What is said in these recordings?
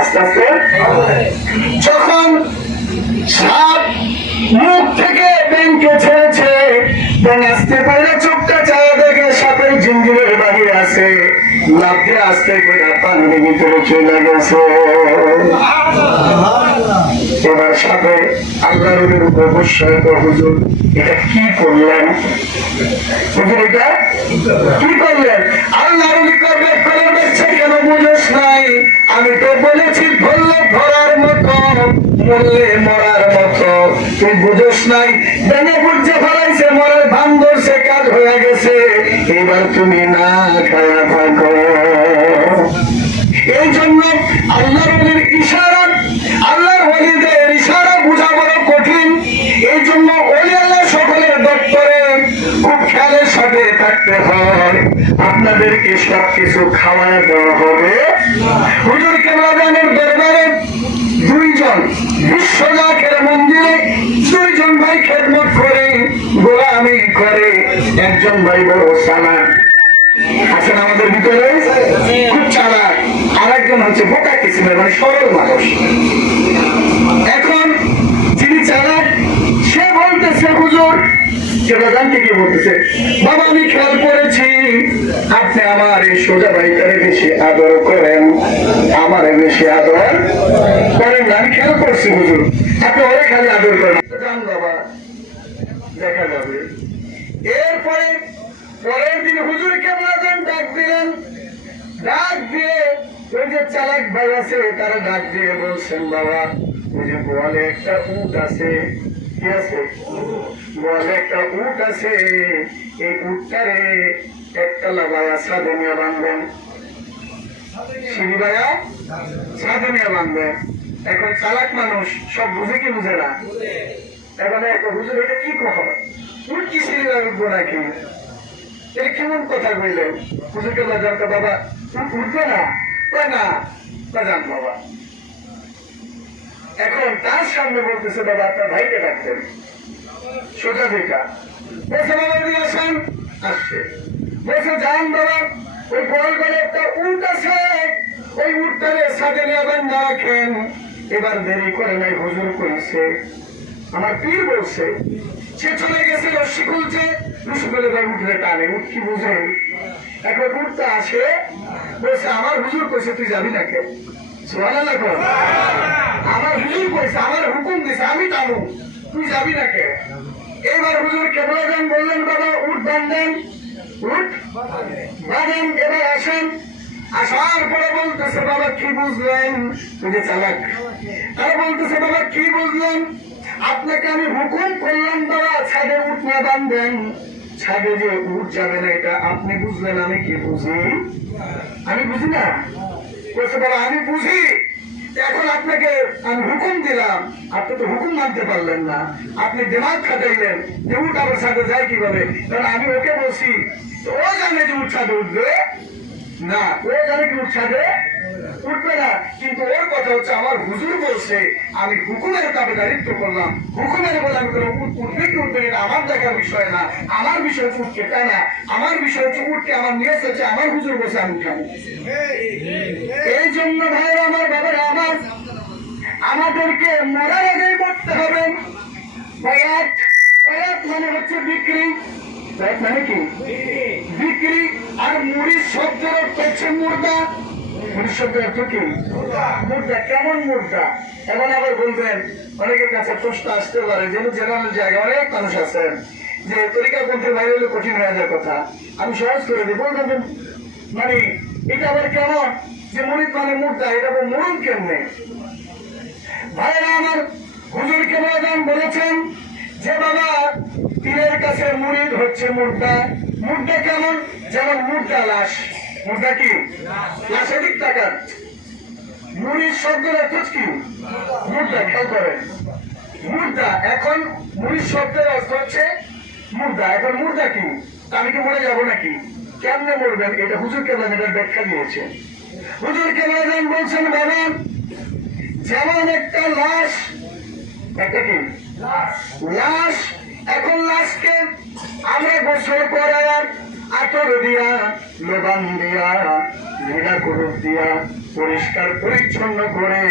আস্তে আস্তে যখন সাপ মুখ থেকে ব্যাংকে ছেড়েছে, ব্যাং আসতে পারে চোখটা চায় দেখে সাপের জিঞ্জিরের বাহিরে আছে, লাভ দিয়ে আসতে করে পানির ভিতরে চলে গেছে। এবার সাপে আল্লাহর উপর বসে, হুজুর এটা কি করলেন? হুজুর এটা কি করলেন? আল্লাহর করবে করে দেখছে কেন বুঝোস নাই? আমি তো বলেছি ধরলে ধরার মতো, মরলে মরার মতো, তুই বুঝোস নাই। বেনে বুঝে ফেলাইছে, মরার ভান ধরছে, কাজ হয়ে গেছে, এবার তুমি না খায়া থাকো। এই জন্য আল্লাহর ওলির ইশারা, আল্লাহর ওলিদের ইশারা বোঝা বড় কঠিন। এই জন্য ওলি আল্লাহ সকলের দপ্তরে খুব খেয়ালের সাথে থাকতে হয়। আপনাদেরকে সবকিছু খাওয়ায় দেওয়া হবে। হুজুর কেবলাদানের দরবারে দুইজন বিশ্বনাথের মন্দিরে দুইজন ভাই খেদমত করে, গোলামি করে। একজন ভাই বড় চালাক আছেন আমাদের ভিতরে, খুব চালাক। আর একজন হচ্ছে বোকা কিসিমের, মানে সরল মানুষ। এখন যিনি চালাক সে বলতেছে, হুজুর কেবলাদান থেকে বলতেছে, বাবা আমি খেয়াল করেছি আপনি আমার এই সোজা ভাইটারে বেশি আদর করেন, আমারে বেশি আদর করেন না। আমি খেয়াল করছি হুজুর আপনি ওরে খালি আদর করেন। জান বাবা দেখা যাবে। এরপরে পরের দিন হুজুর কেবলাদান ডাক দিলেন, ডাক দিয়ে ওই যে চালাক ভাই আছে তারা ডাক দিয়ে বলছেন, বাবা ওই যে গোয়ালে একটা উট আছে, কি আছে? গোয়ালে একটা উট আছে, এই উটটারে একটা লাগায়া সাদে নিয়ে বাঁধবেন, সিঁড়ি বায়া সাদে নিয়ে বাঁধবেন। এখন চালাক মানুষ সব বুঝে কি বুঝে না? এখন একটা হুজুর এটা কি কহ, উট কি সিঁড়ি উঠবো নাকি? এটা কেমন কথা বললেন? হুজুরকে জানতো, বাবা উট উঠবে না, না জান বাবা। এখন তার সামনে বলতেছে, বাবা আপনার ভাইকে ডাকতেন সোজা দিকা, বলছে বাবা দিয়ে আসেন, আসছে, বলছে যান বাবা ওই গোয়াল ঘরে একটা উট আছে, ওই উটটারে সাজে নেবেন না রাখেন। এবার দেরি করে নাই, হুজুর কইছে, আমার পীর বলছে, সে চলে গেছে, রশি খুলছে, রশি খুলে ভাই উঠলে টানে, উঠ কি বুঝে? এখন উঠতে আসে, বলছে আমার হুজুর কইছে তুই যাবি না কে? সুবহানাল্লাহ কর। আমার হুজুর কইছে, আমার হুকুম দিছে, আমি টানু, তুই যাবি না কে? এবার হুজুর কেবলাদান বললেন, বাবা উঠ বাঁধেন, উঠ বাঁধেন। এবার আসেন, আসার পরে বলতেছে, বাবা কি বুঝলেন? তুই যে চালাক, তারা বলতেছে, বাবা কি বুঝলেন? আপনাকে আমি হুকুম করলাম বাবা ছাদে উঠ না বাঁধবেন, ছাদে যে উঠ যাবে না এটা আপনি বুঝলেন, আমি কি বুঝি? আমি বুঝি না। বলছে বাবা আমি বুঝি, এখন আপনাকে আমি হুকুম দিলাম, আপনি তো হুকুম মানতে পারলেন না, আপনি দিমাগ খাটাইলেন যে উঠ আবার ছাদে যায় কিভাবে? কারণ আমি ওকে বলছি, ও জানে যে উঠ ছাদে উঠবে না, ও জানে কি উঠ ছাদে উঠবে না, কিন্তু ওর কথা হচ্ছে আমার হুজুর বলছে, আমি হুকুমের দাবিদারিত্ব করলাম, হুকুমের বলে আমি কোনো উঠবে কি উঠবে এটা আমার দেখার বিষয় না, আমার বিষয় উঠকে তাই না, আমার বিষয় হচ্ছে উঠকে আমার নিয়ে এসেছে, আমার হুজুর বসে আমি খাবো। এই জন্য ভাইয়ের আমার বাবার আমার আমাদেরকে মরার আগেই করতে হবে। বায়াত, বায়াত মানে হচ্ছে বিক্রি, বায়াত মানে কি? বিক্রি। আর মুড়ির শব্দের অর্থ হচ্ছে মুর্দা, মুড়ির শব্দের অর্থ কি? মুর্দা। কেমন মুর্দা? এখন আবার বলবেন, অনেকের কাছে প্রশ্ন আসতে পারে, যেহেতু জেনারেল জায়গায় অনেক মানুষ আছেন যে তরিকাপন্থীর বাইরে হলে কঠিন হয়ে যায় কথা, আমি সহজ করে দিই, বলবেন মানে এটা আবার কেমন যে মুড়িদ মানে মুর্দা, এটা আবার মরুন কেমনে? ভাইরা আমার হুজুর কেবলাদান বলেছেন যে বাবা পীরের কাছে মুরিদ হচ্ছে মুর্দা। মুর্দা কেমন? যেমন মুর্দা লাশ। মুর্দা কি? লাশের দিক টাকা। মুরিদ শব্দের অর্থ কি? মুর্দা। খেয়াল করেন, মুর্দা। এখন মুরিদ শব্দের অর্থ হচ্ছে মুর্দা। এখন মুর্দা কি? আমি কি মরে যাবো নাকি? কেমনে মরবেন? এটা হুজুর কেবলাদান ব্যাখ্যা দিয়েছে। হুজুর কেবলাদান বলছেন বাবা যেমন একটা লাশ, একটা কি লাশ, এখন লাশকে আমরা গোসল করার আতর দিয়া, লবণ দিয়া, নীলা কুরুপ দিয়া পরিষ্কার পরিচ্ছন্ন করে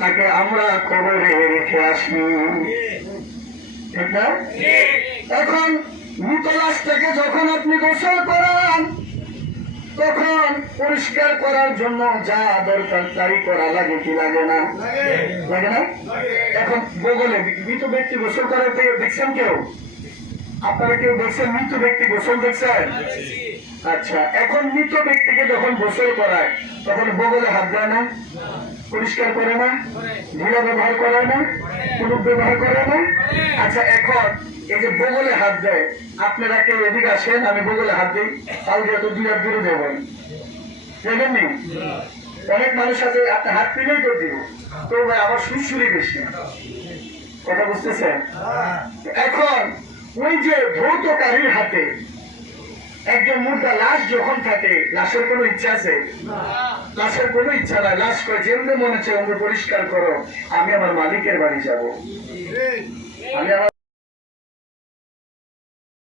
তাকে আমরা কবরে রেখে আসি, ঠিক না? এখন মৃত লাশটাকে যখন আপনি গোসল করান তখন পরিষ্কার করার জন্য যা দরকার তাই করা লাগে কি লাগে না? লাগে না? এখন বগলে মৃত ব্যক্তি গোসল করার থেকে দেখছেন কেউ? আপনারা কেউ দেখছেন মৃত ব্যক্তি গোসল দেখছেন? আচ্ছা, এখন মৃত ব্যক্তিকে যখন গোসল করায় তখন বগলে হাত দেয় না, পরিষ্কার করে না, ঢিলা ব্যবহার করে না, কুলুপ ব্যবহার করে না? আচ্ছা, এখন এই যে বগলে হাত দেয়, আপনারা কেউ এদিকে আসেন, আমি বগলে হাত দিই, তাও দিয়ে তো 2 হাত দূরে দেবেন, দেখেননি? অনেক মানুষ আছে আপনি হাত দিলেই তো দিব, তো ভাই আমার সুরসুরি বেশি, কথা বুঝতেছেন? এখন ওই যে ধৌতকারীর হাতে একজন মুর্দা লাশ যখন থাকে, লাশের কোনো ইচ্ছা আছে? লাশের কোনো ইচ্ছা নাই। লাশ করে যেমনি মনে হচ্ছে অঙ্গ পরিষ্কার করো, আমি আমার মালিকের বাড়ি যাব, আমি আমার